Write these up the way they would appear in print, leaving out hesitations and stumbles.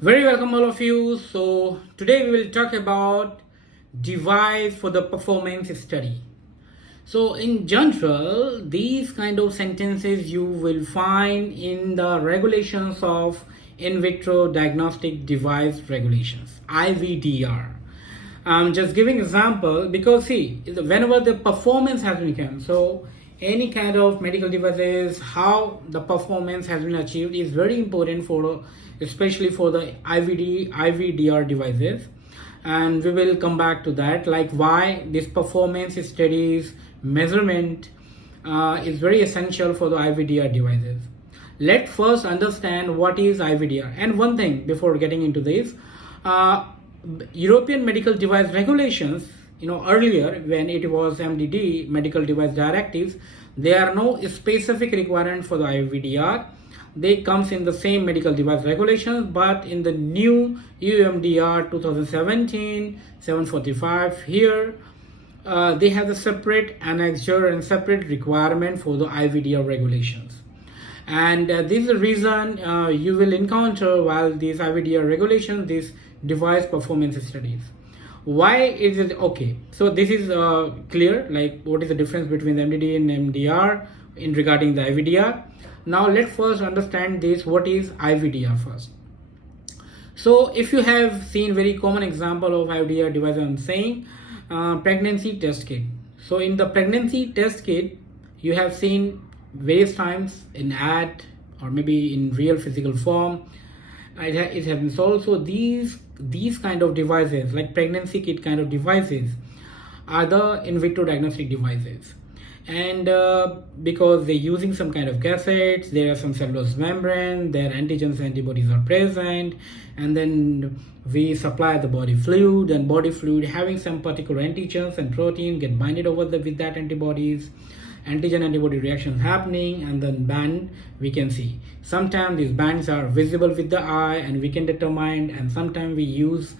Very welcome all of you. So today we will talk about device for the performance study. So in general, these kind of sentences you will find in the regulations of in vitro diagnostic device regulations, IVDR. I'm just giving example because see, whenever the performance has been given, so any kind of medical devices, how the performance has been achieved is very important for, especially for the IVDR devices, and we will come back to that, like why this performance studies measurement is very essential for the IVDR devices. Let's first understand what is IVDR. And one thing before getting into this, uh, European medical device regulations, earlier when it was MDD, medical device directives, there are no specific requirement for the IVDR. They comes in the same medical device regulations, but in the new EUMDR 2017 745 here, they have a separate annexure and separate requirement for the IVDR regulations. And this is the reason you will encounter while these IVDR regulations, these device performance studies. Why is it okay? So this is clear, like what is the difference between the MDD and MDR in regarding the IVDR. Now let's first understand this, what is IVDR first. So if you have seen very common example of IVDR device, I'm saying pregnancy test kit. So in the pregnancy test kit, you have seen various times in ad or maybe in real physical form. It has been sold. So these kind of devices, like pregnancy kit kind of devices, are the in vitro diagnostic devices. And because they're using some kind of cassettes, there are some cellulose membrane, their antigens, antibodies are present, and then we supply the body fluid, and body fluid having some particular antigens and protein get binded over with that antibodies, antigen antibody reaction happening, and then band we can see. Sometimes these bands are visible with the eye and we can determine, and sometimes we use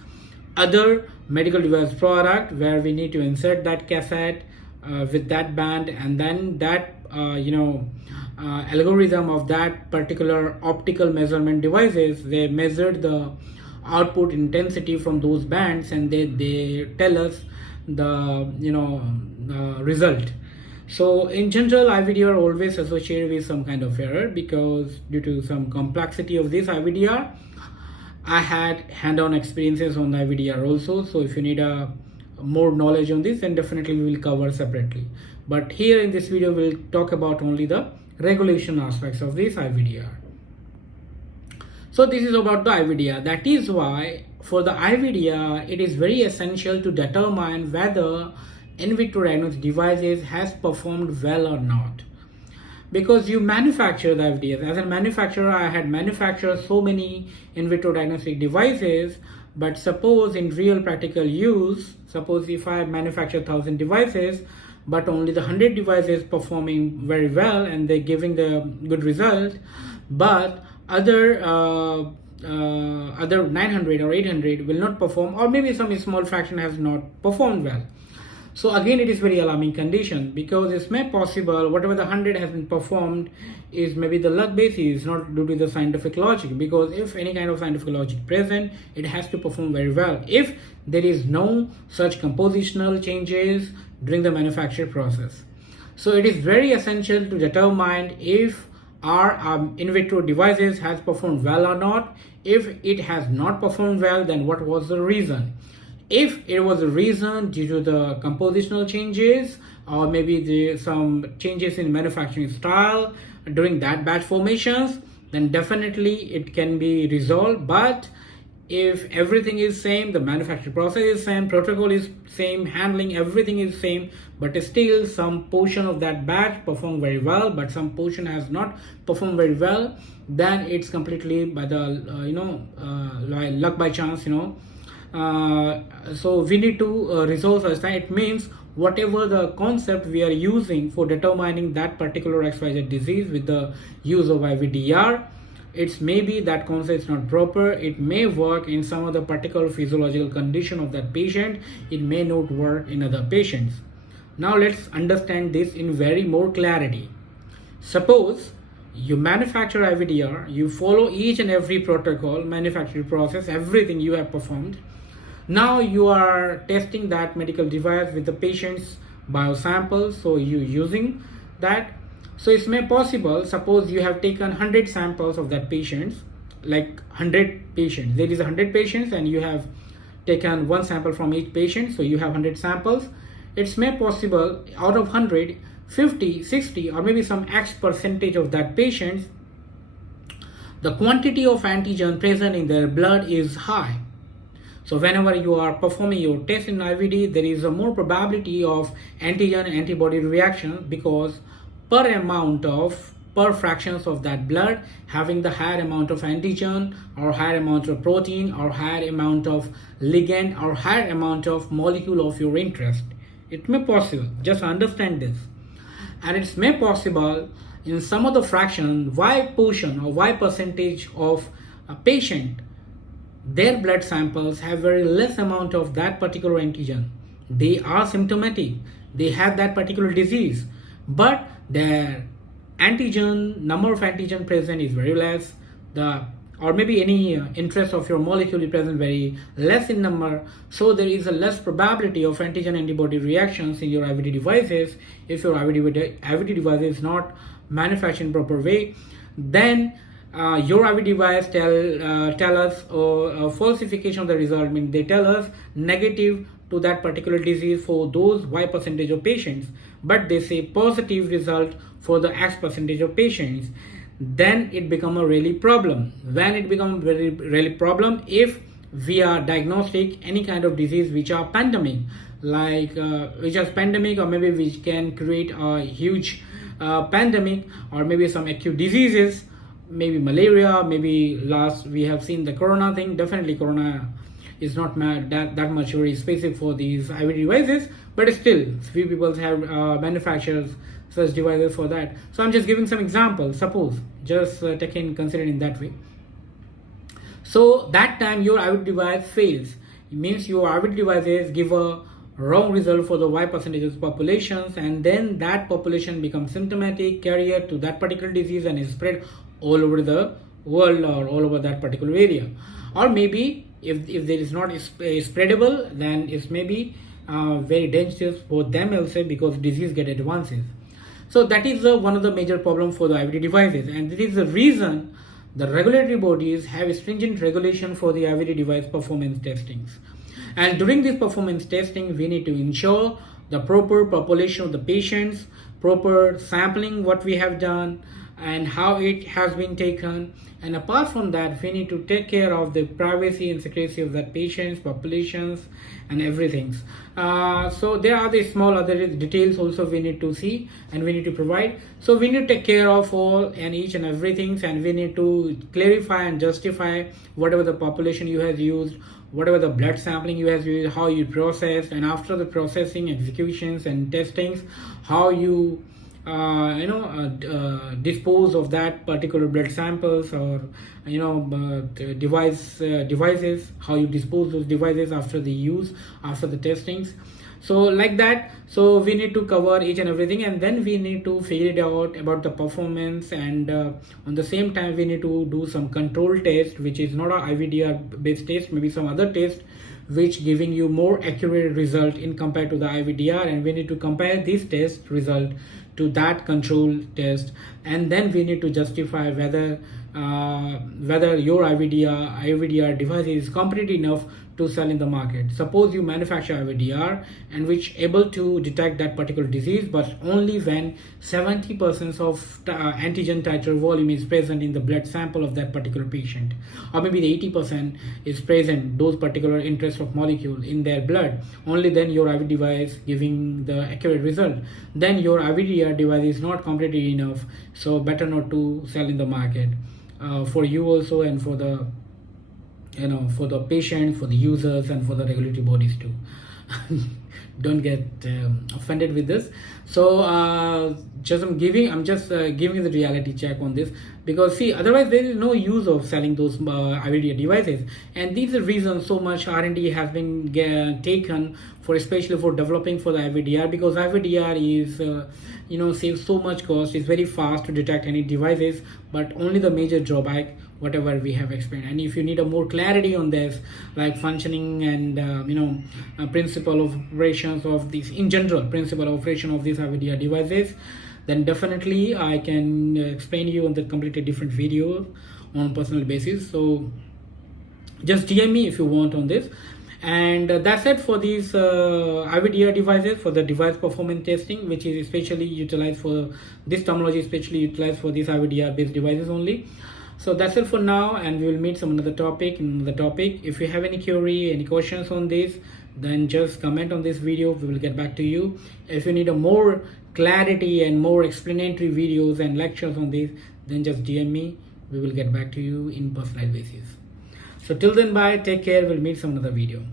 other medical device product where we need to insert that cassette with that band, and then that algorithm of that particular optical measurement devices, they measured the output intensity from those bands, and they tell us the result. So in general, IVDR always associated with some kind of error, because due to some complexity of this IVDR, I had hand-on experiences on the IVDR also. So if you need more knowledge on this, then definitely we will cover separately. But here in this video, we'll talk about only the regulation aspects of this IVDR. So this is about the IVDR. That is why for the IVDR, it is very essential to determine whether in vitro diagnostic devices has performed well or not. Because you manufacture the IVDR. As a manufacturer, I had manufactured so many in vitro diagnostic devices, but suppose in real practical use, suppose if I manufacture 1,000 devices, but only the 100 devices performing very well and they're giving the good result, but other 900 or 800 will not perform, or maybe some small fraction has not performed well. So again, it is very alarming condition, because it's may possible whatever the 100 has been performed is maybe the luck basis, not due to the scientific logic. Because if any kind of scientific logic present, it has to perform very well if there is no such compositional changes during the manufacture process. So it is very essential to determine if our in vitro devices has performed well or not. If it has not performed well, then what was the reason? If it was a reason due to the compositional changes, or maybe some changes in manufacturing style during that batch formations, then definitely it can be resolved. But if everything is same, the manufacturing process is same, protocol is same, handling everything is same, but still some portion of that batch performed very well, but some portion has not performed very well, then it's completely by the luck by chance. So we need to resolve such that. It means whatever the concept we are using for determining that particular XYZ disease with the use of IVDR, it's maybe that concept is not proper. It may work in some of the particular physiological condition of that patient, it may not work in other patients. Now let's understand this in very more clarity. Suppose you manufacture IVDR, you follow each and every protocol, manufacturing process, everything you have performed. Now you are testing that medical device with the patient's biosamples, so you using that. So it's may possible, suppose you have taken 100 samples of that patients, like 100 patients, there is 100 patients and you have taken one sample from each patient, so you have 100 samples. It's may possible out of 100, 50, 60 or maybe some X percentage of that patients, the quantity of antigen present in their blood is high. So whenever you are performing your test in IVD, there is a more probability of antigen antibody reaction, because per fractions of that blood having the higher amount of antigen or higher amount of protein or higher amount of ligand or higher amount of molecule of your interest. It may possible, just understand this. And it's may possible in some of the fraction, Y portion or Y percentage of a patient, their blood samples have very less amount of that particular antigen. They are symptomatic, they have that particular disease, but their antigen, number of antigen present is very less, or maybe any interest of your molecule is present very less in number, so there is a less probability of antigen antibody reactions in your IVD devices. If your IVD device is not manufactured in proper way, then your IVD device tell us a falsification of the result, means they tell us negative to that particular disease for those Y percentage of patients, but they say positive result for the X percentage of patients. Then it become a really problem. When it becomes really problem, if we are diagnostic any kind of disease which are pandemic, like which is pandemic, or maybe which can create a huge pandemic, or maybe some acute diseases, maybe malaria, maybe last we have seen the corona thing. Definitely corona is not that much very specific for these IVD devices, but still few people have manufacturers such devices for that. So I'm just giving some examples, suppose just taken considered in that way. So that time your IVD device fails, it means your IVD devices give a wrong result for the Y percentages populations, and then that population becomes symptomatic carrier to that particular disease and is spread all over the world or all over that particular area. Or maybe if there is not spreadable, then it's maybe very dangerous for them also, because disease get advances. So that is one of the major problems for the IVD devices, and this is the reason the regulatory bodies have stringent regulation for the IVD device performance testings. And during this performance testing, we need to ensure the proper population of the patients, proper sampling what we have done, and how it has been taken. And apart from that, we need to take care of the privacy and secrecy of the patients, populations, and everything. So there are the small other details also we need to see and we need to provide. So we need to take care of all and each and everything, and we need to clarify and justify whatever the population you have used, whatever the blood sampling you have used, how you processed, and after the processing, executions, and testings, how you dispose of that particular blood samples, or devices, how you dispose those devices after the use, after the testings. So like that, so we need to cover each and everything, and then we need to figure it out about the performance, and on the same time we need to do some control test, which is not a IVDR based test, maybe some other test which giving you more accurate result in compared to the IVDR, and we need to compare this test result to that control test, and then we need to justify whether your IVDR device is competent enough to sell in the market. Suppose you manufacture IVDR and which able to detect that particular disease, but only when 70% of antigen titer volume is present in the blood sample of that particular patient, or maybe the 80% is present, those particular interest of molecule in their blood, only then your IVD device giving the accurate result. Then your IVDR device is not competitive enough, so better not to sell in the market, for you also, and for the for the patient, for the users, and for the regulatory bodies too. don't get offended with this. So I'm just giving the reality check on this, because see, otherwise there is no use of selling those IVDR devices. And these are reasons so much R&D has been taken for, especially for developing for the IVDR, because IVDR is saves so much cost. It's very fast to detect any devices, but only the major drawback whatever we have explained. And if you need a more clarity on this, like functioning and principle of operations of these, in general principle of operation of these IVDR devices, then definitely I can explain you on the completely different video on personal basis. So just DM me if you want on this. And that's it for these IVDR devices, for the device performance testing, which is especially utilized for this terminology, especially utilized for these IVDR based devices only. So that's it for now, and we will meet some another topic in the topic. If you have any query, any questions on this, then just comment on this video. We will get back to you. If you need a more clarity and more explanatory videos and lectures on this, then just DM me. We will get back to you in personalized basis. So till then, bye, take care. We'll meet some another video.